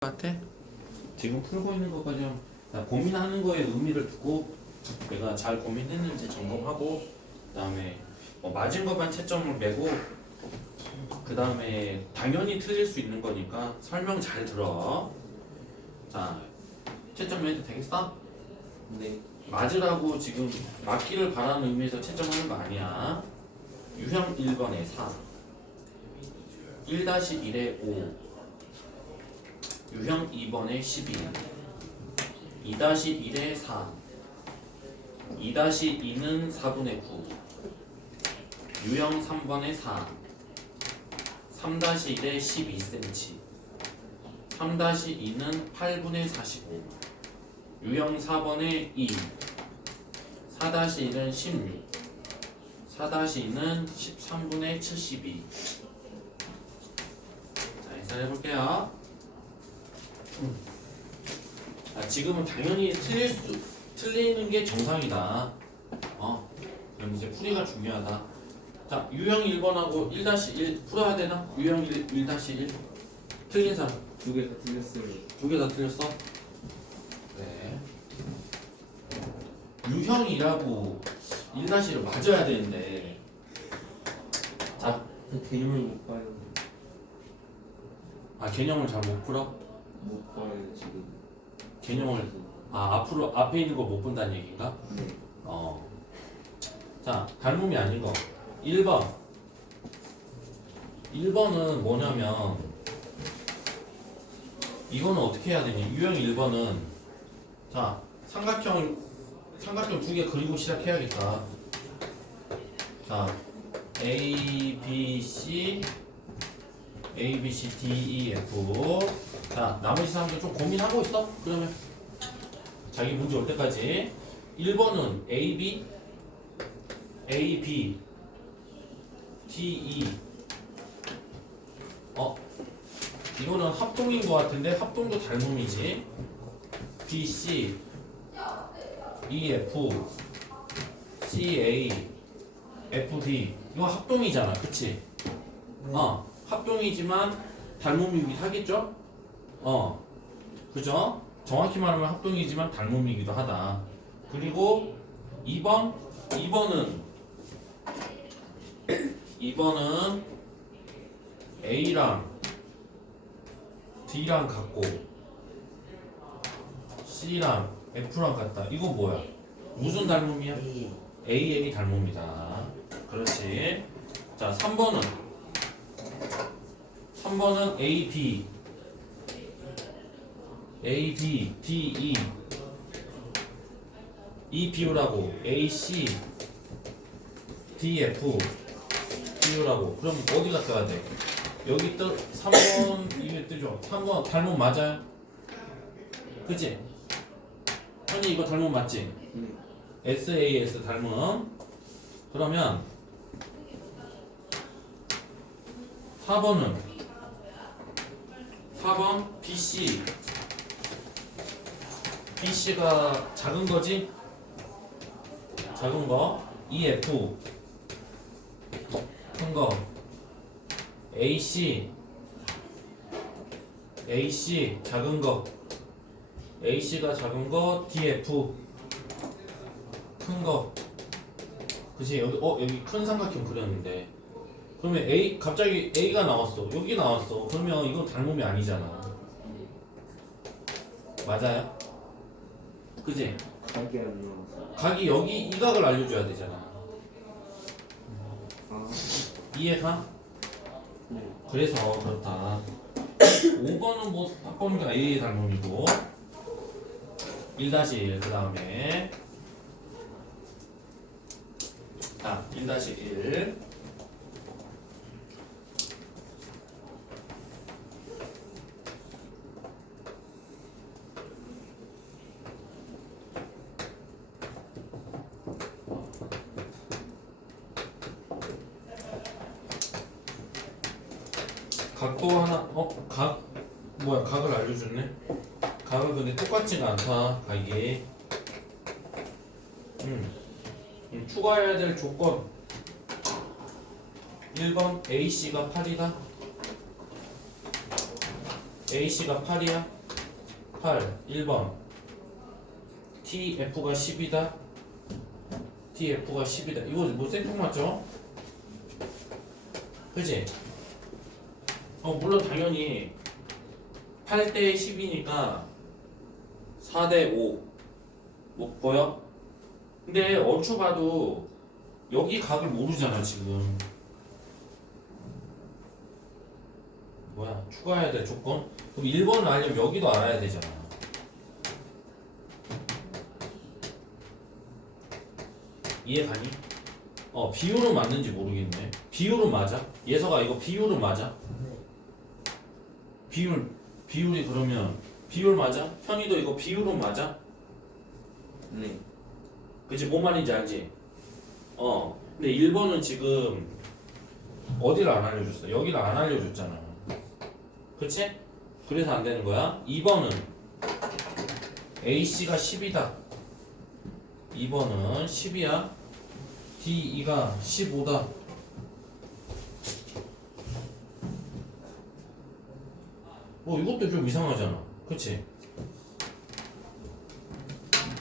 같아? 지금 풀고 있는 것까지 좀나 고민하는 거에 의미를 두고 내가 잘 고민했는지 점검하고 그다음에 뭐 맞은 것만 채점을 매고 그다음에 당연히 틀릴 수 있는 거니까 설명 잘 들어. 자 채점 매도 되겠어? 네. 맞으라고 지금 맞기를 바라는 의미에서 채점하는 거 아니야. 유형 1번에 4, 1-1에 5, 유형 2번에 12, 2-1에 4, 2-2는 4분의 9, 유형 3번에 4, 3-1에 12cm, 3-2는 8분의 45, 유형 4번에 2, 4-1은 16, 4-2는 13분의 72. 자, 해설해볼게요. 아, 지금은 당연히 틀릴 수, 틀리는 게 정상이다. 어, 그럼 이제 풀이가 중요하다. 자, 유형 1번하고 1-1 풀어야 되나? 유형 1, 1-1 틀린 사람 두 개 다 틀렸어요. 두 개 다 틀렸어? 네. 유형이라고 1-1을 맞아야 되는데 자, 개념을 못 봐요. 아 개념을 잘 못 풀어? 못 봐요 지금. 개념을 아 앞으로 앞에 있는 거 못 본다는 얘기인가? 네. 어. 자, 닮음이 아닌 거. 1번. 1번은 뭐냐면 이거는 어떻게 해야 되니? 유형 1번은 자, 삼각형 삼각형 두 개 그리고 시작해야겠다. 자, A, B, C A, B, C, D, E, F 자, 나머지 사람들 좀 고민하고 있어? 그러면 자기 문제 올 때까지 1번은 A, B A, B, T, E 어? 이거는 합동인 것 같은데 합동도 닮음이지 B, C E, F C, A F, D 이거 합동이잖아 그치? 어 합동이지만 닮음이긴 하겠죠? 어 그죠? 정확히 말하면 합동이지만 닮음이기도 하다 그리고 2번 2번은 2번은 A랑 D랑 같고 C랑 F랑 같다. 이거 뭐야? 무슨 닮음이야? A. A, L이 닮음이다. 그렇지. 자, 3번은 3번은 A, B A, B, D, E 이 비율하고 A, C D, F 비율하고 그럼 어디 갔다 와야 돼? 여기 떠 3번 이게 뜨죠? 3번 닮음 맞아요? 그치? 현이 이거 닮음 맞지? 네. SAS 닮음 그러면 4번은 4번 BC BC가 작은 거지? 작은 거? EF 큰 거. AC AC 작은 거. AC가 작은 거 DF 큰 거. 그치? 여기 어 여기 큰 삼각형 그렸는데. 그러면 A 갑자기 A가 나왔어. 여기 나왔어. 그러면 이건 닮음이 아니잖아. 맞아요? 그지? 각이 안 나와서. 각이 여기 이 각을 알려줘야 되잖아 아. 이해가? 네. 그래서 그렇다 5번은 뭐 합범위가 A 닮음이고 1-1 그 다음에 자1-1 각도 하나 어? 각? 뭐야 각을 알려줬네 각은 근데 똑같지가 않다 각이 음. 음, 추가해야 될 조건 1번 AC가 8이다 AC가 8이야? 8 1번 TF가 10이다 TF가 10이다 이거 뭐 생뚱 맞죠? 그지? 어 물론 당연히 8대 10이니까 4대 5뭐 보여? 근데 얼추 봐도 여기 각을 모르잖아 지금 뭐야 추가해야 될 조건? 그럼 1번을 알려면 여기도 알아야 되잖아 이해 가니? 어 비율은 맞는지 모르겠네 비율은 맞아? 예서가 이거 비율은 맞아? 비율 비율이 그러면 비율 맞아? 현이도 이거 비율은 맞아? 네. 그치 뭔 말인지 알지? 어 근데 1번은 지금 어디를 안 알려줬어? 여기를 안 알려줬잖아 그치? 그래서 안 되는 거야 2번은 AC가 10이다 2번은 10이야 DE가 15다 뭐 이것도 좀 이상하잖아 그치?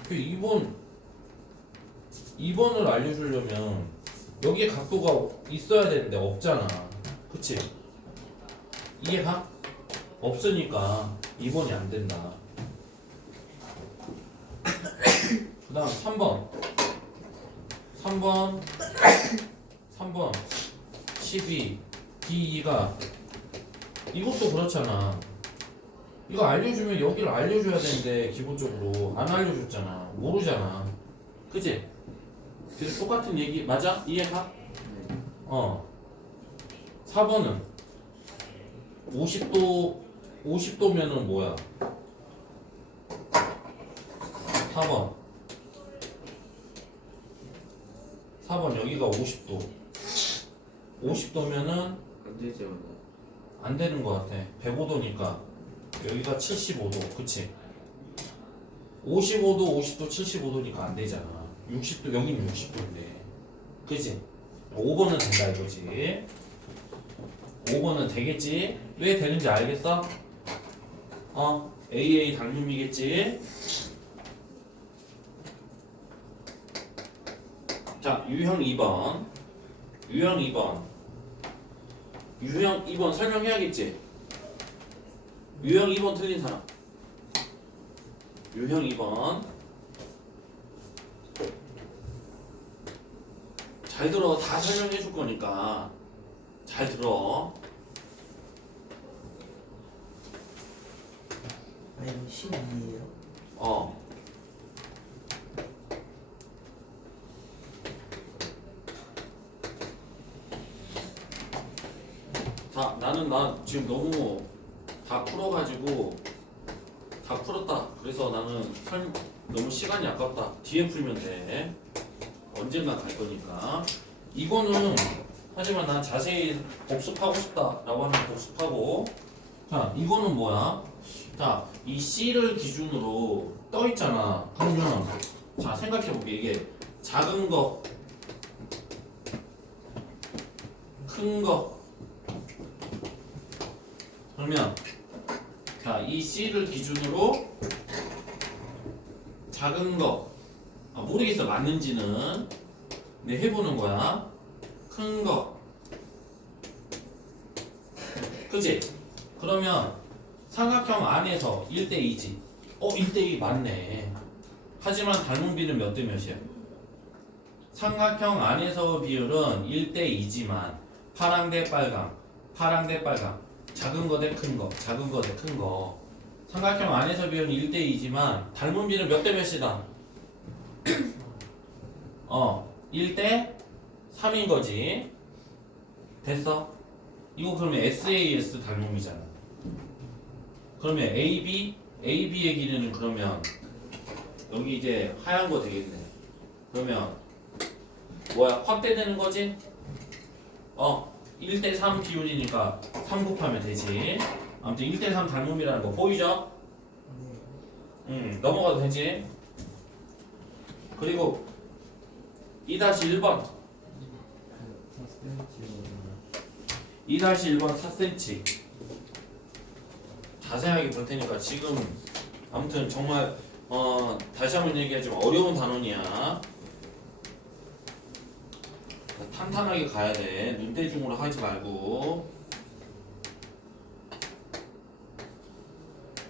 그 2번 2번을 알려주려면 여기에 각도가 있어야 되는데 없잖아. 그치? 이해가? 없으니까 2번이 안 된다. 그 다음 3번. 3번. 3번. 12 D2가 이것도 그렇잖아. 이거 알려주면 여기를 알려줘야 되는데 기본적으로 안 알려줬잖아. 모르잖아. 그치? 그래서 똑같은 얘기 맞아? 이해가? 어. 4번은 50도 50도면은 뭐야? 4번. 4번 여기가 50도. 50도면은 안 되죠. 안 되는 것 같아. 105도니까. 여기가 75도. 그치? 55도 50도 75도니까 안 되잖아 60도 여기는 60도인데. 그치? 5번은 된다 이거지. 5번은 되겠지? 왜 되는지 알겠어? 어? AA 당름이겠지? 자 유형 2번. 유형 2번. 유형 2번 설명해야겠지? 유형 2번 틀린 사람. 유형 2번 잘 들어 다 설명해 줄 거니까 잘 들어 아 이거 12예요? 어 자, 나는 나 지금 너무 다 풀어가지고 다 풀었다. 그래서 나는 설 너무 시간이 아깝다. 뒤에 풀면 돼. 언젠가 갈 거니까. 이거는 하지만 난 자세히 복습하고 싶다라고 하면 복습하고. 자, 이거는 뭐야? 자, 이 C를 기준으로 떠 있잖아. 그러면 자 생각해 볼게 이게 작은 거, 큰 거. 그러면 자, 이 C를 기준으로 작은 거 아, 모르겠어 맞는지는 네 해보는 거야. 큰 거, 그지? 그러면 삼각형 안에서 1대2지. 어, 1대2 맞네. 하지만 닮은 비는 몇 대 몇이야? 삼각형 안에서 비율은 1대2지만 파랑 대 빨강, 파랑 대 빨강. 작은 거 대 큰 거, 작은 거 대 큰 거. 삼각형 안에서 비율은 1대2지만 닮은 비는 몇 대 몇이다? 어, 1대 3인 거지. 됐어? 이거 그러면 SAS 닮음이잖아. 그러면 AB, AB의 길이는 그러면 여기 이제 하얀 거 되겠네. 그러면 뭐야? 확대되는 거지? 어, 1대 3 비율이니까 3 곱하면 되지. 아무튼 1대 3 닮음이라는 거 보이죠? 네 음, 넘어가도 되지. 그리고 2-1번. 2-1번 4cm. 자세하게 볼 테니까 지금 아무튼 정말 어 다시 한번 얘기하지만 어려운 단원이야. 탄탄하게 가야 돼. 눈대중으로 하지 말고.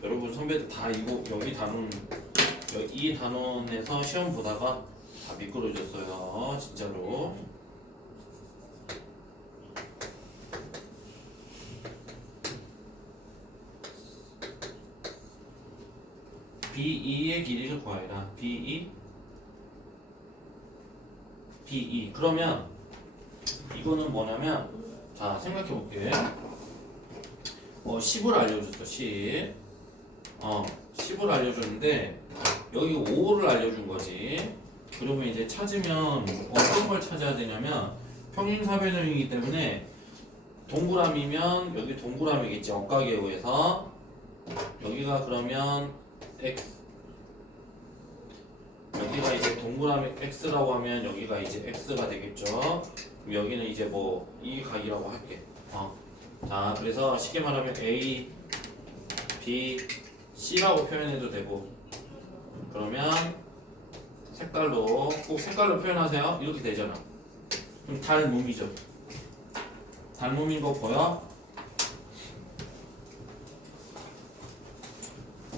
여러분 선배들 다 이거 여기 단원 여- 이 단원에서 시험 보다가 다 미끄러졌어요. 진짜로. B2의 길이를 구하라. B2 B2 그러면 이거는 뭐냐면 자 생각해 볼게. 어 10을 알려줬어 10. 어 10을 알려줬는데 여기 5를 알려준 거지. 그러면 이제 찾으면 어떤 걸 찾아야 되냐면 평행사변형이기 때문에 동그라미면 여기 동그라미겠지 억각에 의해서 여기가 그러면 x 여기가 이제 동그라미 x라고 하면 여기가 이제 x가 되겠죠. 여기는 이제 뭐 이 각이라고 할게. 어. 자, 그래서 쉽게 말하면 a, b, c라고 표현해도 되고. 그러면 색깔로 꼭 색깔로 표현하세요. 이렇게 되잖아. 그럼 달몸이죠. 달몸인 거 보여?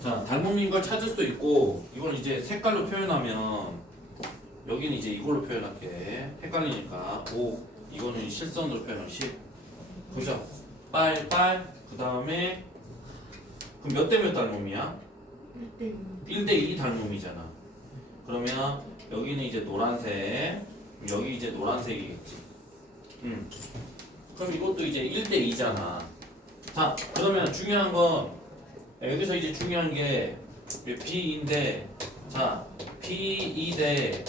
자, 닮음인 걸 찾을 수도 있고 이건 이제 색깔로 표현하면 여기는 이제 이걸로 표현할게. 헷갈리니까 5 이거는 실선으로 표현하면 10 보죠. 빨 빨 그 다음에 그럼 몇 대몇 닮음이야? 1대 2 닮음이잖아. 그러면 여기는 이제 노란색 여기 이제 노란색이겠지. 음. 그럼 이것도 이제 1대 2잖아. 자, 그러면 중요한 건 여기서 이제 중요한 게 B인데 자 B2 대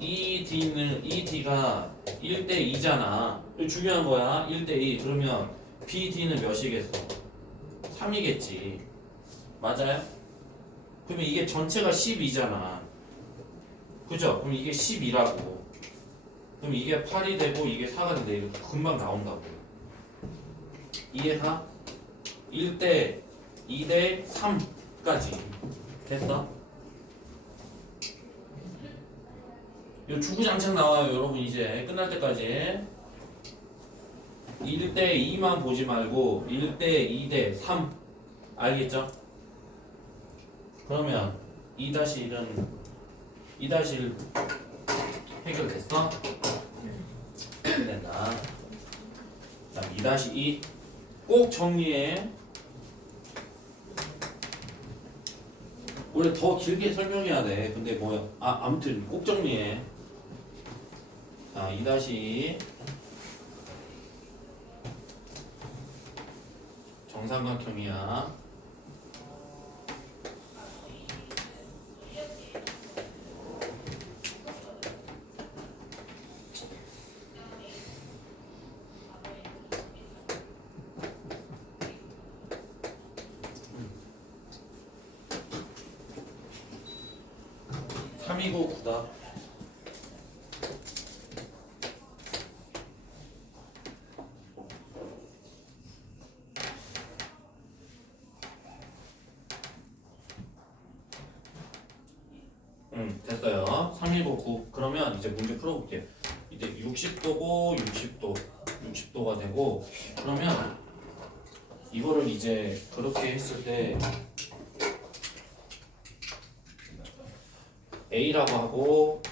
ED는 ED가 1대 2잖아. 중요한 거야. 1대 2. 그러면 BD는 몇이겠어? 3이겠지. 맞아요? 그러면 이게 전체가 12잖아. 그죠? 그럼 이게 12라고. 그럼 이게 8이 되고 이게 4가 된대. 이거 금방 나온다고. 이해가? 1대 2대 3까지 됐어? 요 주구장창 나와요 여러분 이제 끝날 때까지 1대 2만 보지 말고 1대 2대 3 알겠죠? 그러면 2-1은 2-1 해결됐어? 된다 다음 2-2 꼭 정리해 원래 더 길게 설명해야 돼. 근데 뭐야? 아, 아무튼 꼭 정리해. 자, 2 다시 정삼각형이야. 삼이고구다 음, 됐어요. 319 그러면 이제 문제 풀어볼게. 이제 60도고 60도, 60도가 되고 그러면 이거를 이제 그렇게 했을 때 A라고 하고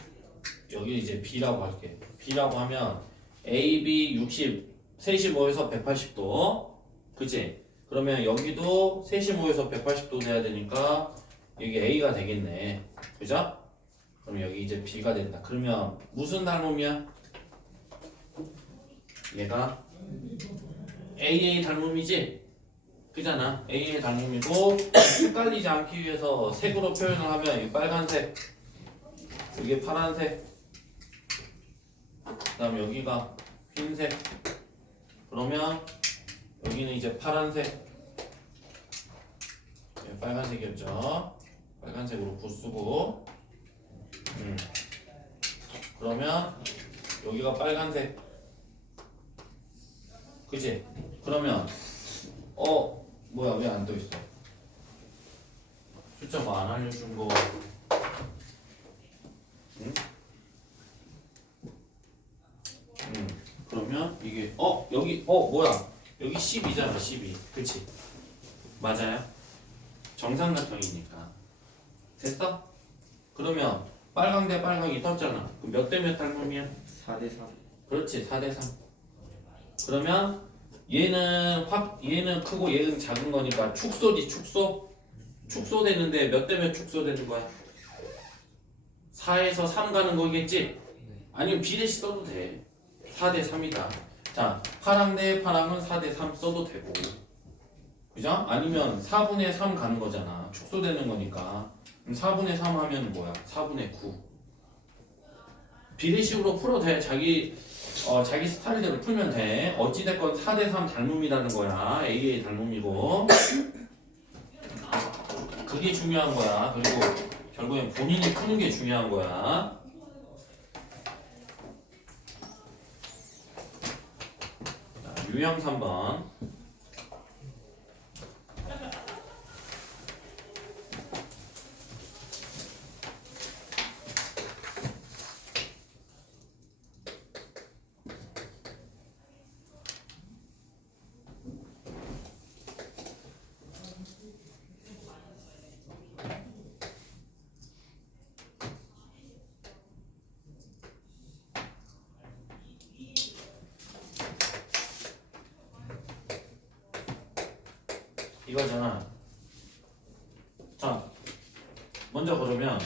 여기 이제 B라고 할게. B라고 하면 A, B 60, 3시 모여서 180도. 그치? 그러면 여기도 3시 모여서 180도 돼야 되니까 여기 A가 되겠네. 그죠? 그럼 여기 이제 B가 된다. 그러면 무슨 닮음이야? 얘가 AA 닮음이지? 그잖아. AA 닮음이고 헷갈리지 않기 위해서 색으로 표현을 하면 이 빨간색 이게 파란색 그 다음에 여기가 흰색 그러면 여기는 이제 파란색 예, 빨간색이었죠 빨간색으로 부쓰고 음. 그러면 여기가 빨간색 그지? 그러면 어 뭐야 왜 안 떠 있어? 숫자 뭐 안 알려준 거? 응? 응. 그러면 이게 어 여기 어 뭐야 여기 12잖아 12 그치? 맞아요? 정삼각형이니까 됐어? 그러면 빨강 대 빨강이 떴잖아. 그럼 몇 대몇 닮음이야? 4대 3 그렇지 4대 3 그러면 얘는 확 얘는 크고 얘는 작은 거니까 축소지 축소. 축소 되는데 몇 대 몇 축소 되는 거야? 4에서 3 가는 거겠지? 아니면 비례시 써도 돼. 4대 3이다. 자 파랑 대 파랑은 4대 3 써도 되고. 그죠? 아니면 4분의 3 가는 거잖아. 축소되는 거니까 그럼 4분의 3 하면 뭐야 4분의 9 비례식으로 풀어도 돼 자기 어, 자기 스타일대로 풀면 돼. 어찌 됐건 4대 3 닮음이라는 거야. AA 닮음이고. 그게 중요한 거야. 그리고 결국엔 본인이 푸는 게 중요한 거야. 자, 유형 3번. 이거잖아. 자, 먼저 그러면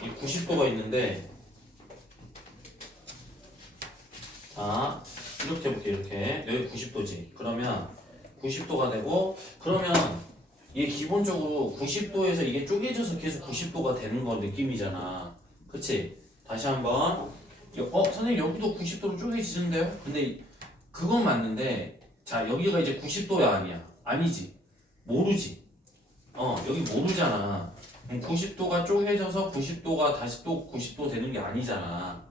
이 90도가 있는데, 자, 이렇게 해볼게, 이렇게. 여기 90도지. 그러면 90도가 되고, 그러면 얘 기본적으로 90도에서 이게 쪼개져서 계속 90도가 되는 거 느낌이잖아. 그치? 다시 한번. 여- 어, 선생님, 여기도 90도로 쪼개지는데요? 근데 그건 맞는데, 자, 여기가 이제 90도야, 아니야? 아니지. 모르지. 어, 여기 모르잖아. 그럼 90도가 쪼개져서 90도가 다시 또 90도 되는 게 아니잖아.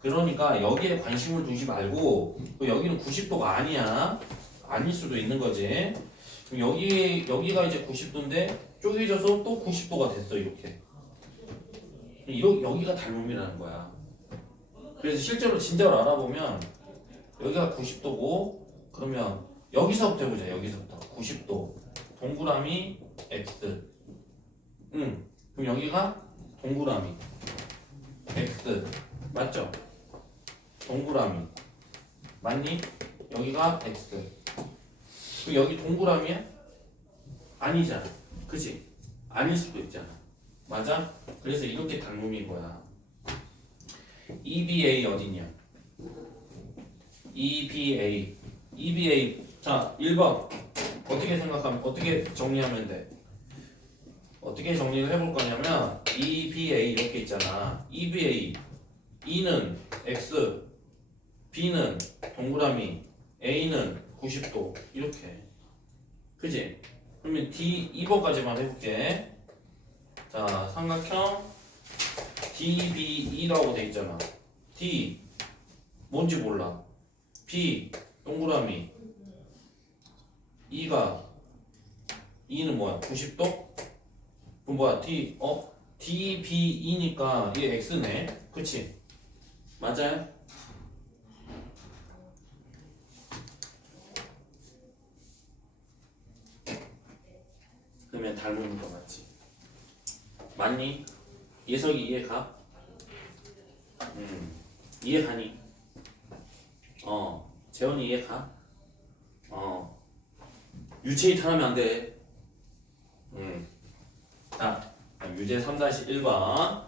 그러니까 여기에 관심을 두지 말고 또 여기는 90도가 아니야. 아닐 수도 있는 거지. 그럼 여기 여기가 이제 90도인데 쪼개져서 또 90도가 됐어 이렇게. 이러, 여기가 닮음이라는 거야. 그래서 실제로 진짜로 알아보면 여기가 90도고 그러면 여기서부터 해보자. 여기서부터 90도. 동그라미 x 응 그럼 여기가 동그라미 x 맞죠? 동그라미 맞니? 여기가 x 그럼 여기 동그라미야? 아니잖아 그치? 아닐 수도 있잖아 맞아? 그래서 이렇게 닮음인 거야 EBA 어디냐? EBA EBA 자 1번 어떻게 생각하면 어떻게 정리하면 돼? 어떻게 정리를 해볼 거냐면 EBA 이렇게 있잖아. EBA E는 X, B는 동그라미, A는 90도 이렇게. 그지? 그러면 D 2번까지만 해볼게. 자 삼각형 DBE라고 돼 있잖아. D 뭔지 몰라. B 동그라미 E가 E는 뭐야? 90도? 그럼 뭐야? D 어? DBE니까 이게 X네. 그치? 맞아요? 그러면 닮은 거 맞지? 맞니? 예석이 이해가? 음 이해가니? 어 재원이 이해가? 어 유체 이탈하면 안 돼. 음. 자, 유제 3-1번.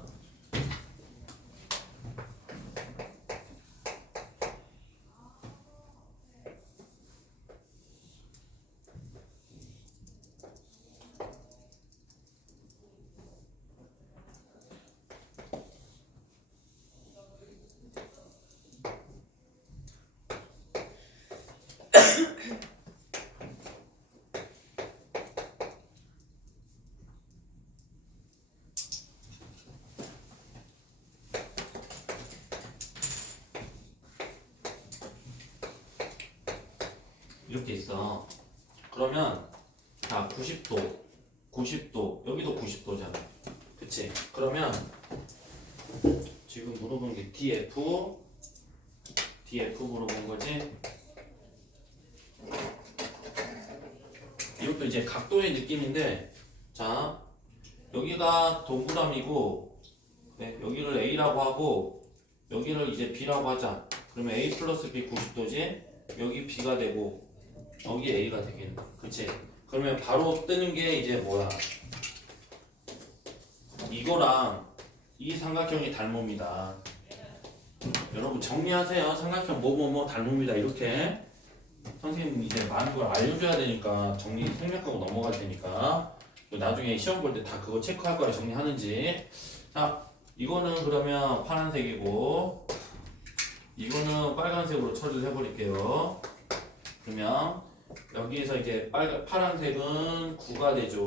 이렇게 있어. 그러면 자 90도 90도 여기도 90도잖아. 그치? 그러면 지금 물어본 게 DF DF 물어본 거지? 이것도 이제 각도의 느낌인데 자 여기가 동그라미고 네, 여기를 A라고 하고 여기를 이제 B라고 하자. 그러면 A 플러스 B 90도지? 여기 B가 되고 여기 A가 되겠네. 그치? 그러면 바로 뜨는 게 이제 뭐야 이거랑 이 삼각형이 닮읍니다. 여러분 정리하세요. 삼각형 뭐, 뭐 뭐뭐뭐 닮읍니다. 이렇게. 선생님 이제 많은 걸 알려줘야 되니까 정리 생략하고 넘어갈 테니까. 나중에 시험 볼 때 다 그거 체크할 거야 정리하는지. 자 이거는 그러면 파란색이고 이거는 빨간색으로 처리를 해버릴게요. 그러면 여기에서 이제 빨간 파란색은 9가 되죠.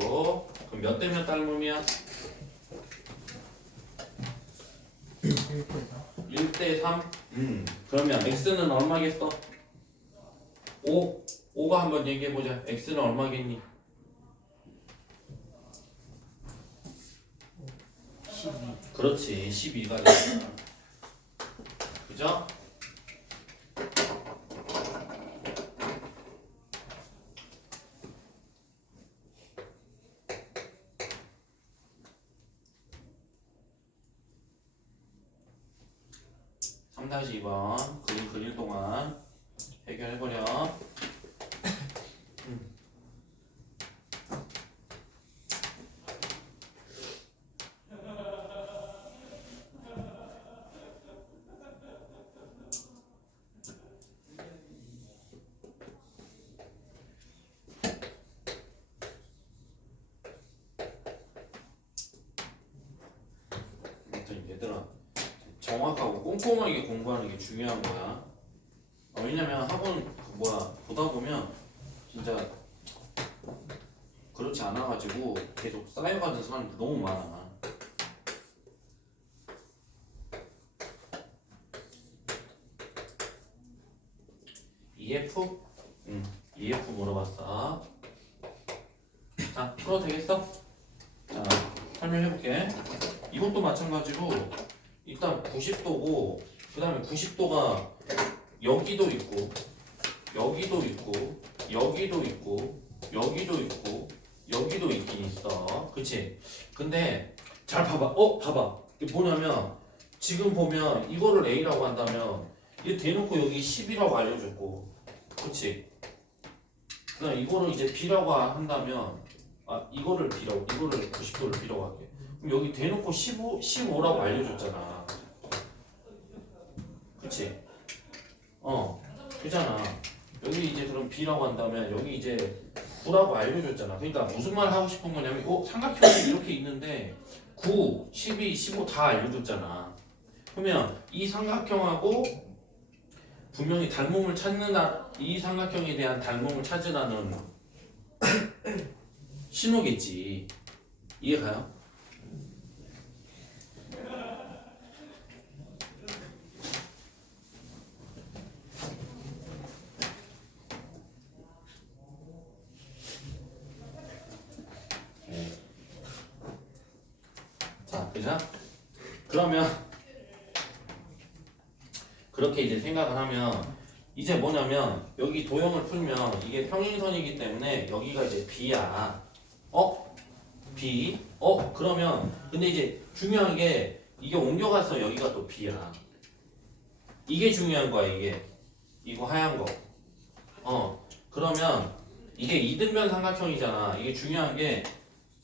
그럼 몇 대면 닮으면? 1대 3? 음. 그러면 x는 얼마겠어? 5? 5가 한번 얘기해보자. x는 얼마겠니? 12 그렇지. 12가 됐잖아 그죠? 다시 2번 그림 그릴 동안 해결해버려. 아무튼 얘들아 정확하고 꼼꼼하게 공부하는 게 중요한 거야. 어, 왜냐면 학원 그 뭐야 보다 보면 진짜 그렇지 않아가지고 계속 쌓여가는 사람들 너무 많아. EF? 응, EF 물어봤어. 자, 풀어도 되겠어? 자, 설명해볼게. 이것도 마찬가지로 일단 90도고 그 90도가 여기도 있고 여기도 있고 여기도 있고 여기도 있고 여기도 있긴 있어 그치? 근데 잘 봐봐 어? 봐봐 이게 뭐냐면 지금 보면 이거를 A라고 한다면 이거 대놓고 여기 10이라고 알려줬고 그치? 그 다음에 이거를 이제 B라고 한다면 아 이거를 B라고 이거를 90도를 B라고 할게 그럼 여기 대놓고 15, 15라고 알려줬잖아. 그치? 어, 그잖아. 여기 이제 그럼 B라고 한다면 여기 이제 9라고 알려줬잖아. 그러니까 무슨 말 하고 싶은 거냐면, 어, 삼각형이 이렇게 있는데 9, 12, 15 다 알려줬잖아. 그러면 이 삼각형하고 분명히 닮음을 찾는다, 이 삼각형에 대한 닮음을 찾으라는 신호겠지. 이해가요? 자, 그죠? 그러면 그렇게 이제 생각을 하면 이제 뭐냐면 여기 도형을 풀면 이게 평행선이기 때문에 여기가 이제 B야. 어? B. 어? 그러면 근데 이제 중요한 게 이게 옮겨가서 여기가 또 B야. 이게 중요한 거야, 이게. 이거 하얀 거. 어. 그러면 이게 이등변 삼각형이잖아. 이게 중요한 게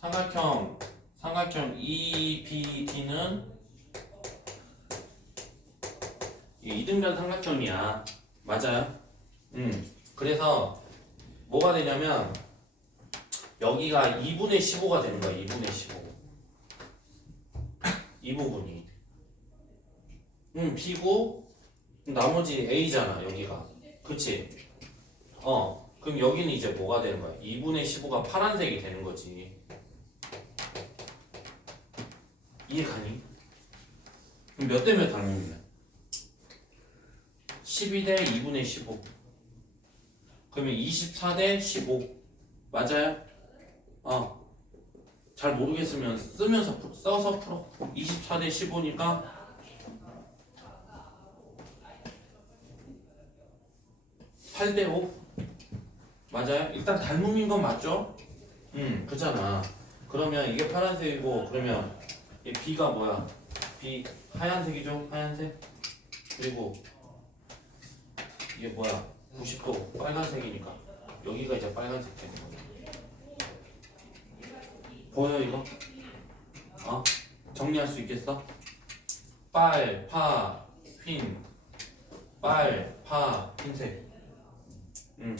삼각형 삼각형 EBD는 이등변 삼각형이야. 맞아요? 음. 그래서 뭐가 되냐면 여기가 2분의 15가 되는 거야. 2분의 15. 이 부분이. 음, B고 나머지 A잖아. 여기가. 그치? 어. 그럼 여기는 이제 뭐가 되는 거야? 2분의 15가 파란색이 되는 거지. 이해 가니? 그럼 몇 대 몇 당연이야? 12대 2분의 15 그러면 24대 15 맞아요? 어. 잘 모르겠으면 쓰면서 풀- 써서 풀어. 24대 15니까 8대 5. 맞아요? 일단 닮음인 건 맞죠? 응, 그잖아. 그러면 이게 파란색이고 그러면 이 B가 뭐야? B 하얀색이죠? 하얀색. 그리고 이게 뭐야? 90도 빨간색이니까 여기가 이제 빨간색 되는 거야. 보여 이거? 어? 정리할 수 있겠어? 빨, 파, 흰, 빨, 파, 흰색. 응.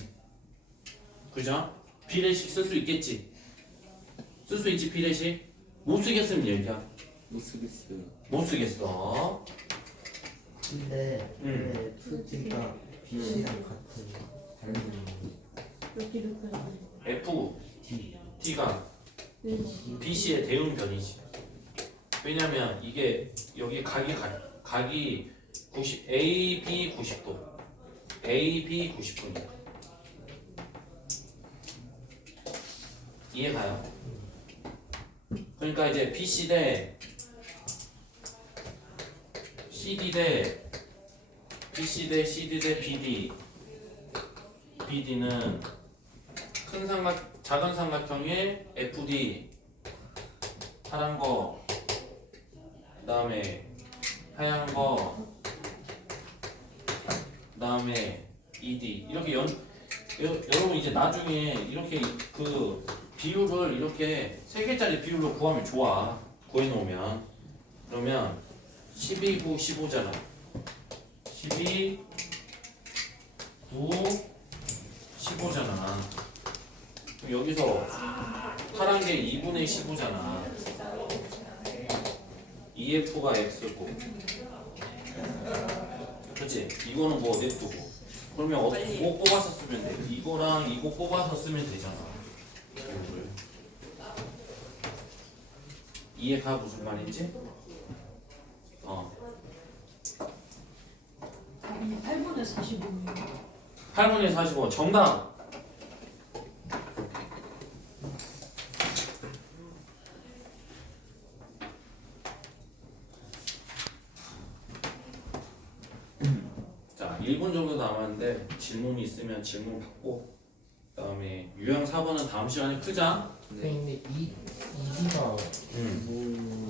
그죠? 비례식 쓸 수 있겠지? 쓸 수 있지 비례식? 못 쓰겠으면 얘기야. 못 쓰겠어요. 못 쓰겠어. 근데 음. 왜 FT가 BC랑 같은 닮은 이렇게 이렇게 F, D T가 음. BC의 대응변이지. 왜냐면 이게 여기 각이 각, 각이 90 A, B 90도, A, B 90도니까 이해가요? 그러니까 이제 BC 대 CD 대 BC 대 CD 대 BD BD는 큰 삼각 작은 삼각형의 FD 파란 거 그다음에 하얀 거 그다음에 ED 이렇게 연 여, 여러분 이제 나중에 이렇게 그 비율을 이렇게 세 개짜리 비율로 구하면 좋아. 구해 놓으면. 그러면 12, 9, 15잖아 12 9 15잖아 여기서 파란 게 2분의 15잖아. EF가 X고. 그치? 이거는 뭐 냅두고. 그러면 어, 뭐 뽑아서 쓰면 돼? 이거랑 이거 뽑아서 쓰면 되잖아. 이거를. 이해가 무슨 말인지? 어. 8분의 45면 8분의 45 정답! 자, 1분 정도 남았는데 질문이 있으면 질문 받고 그 다음에 유형 4번은 다음 시간에 풀자. 네. 근데 이 이가 음. 뭐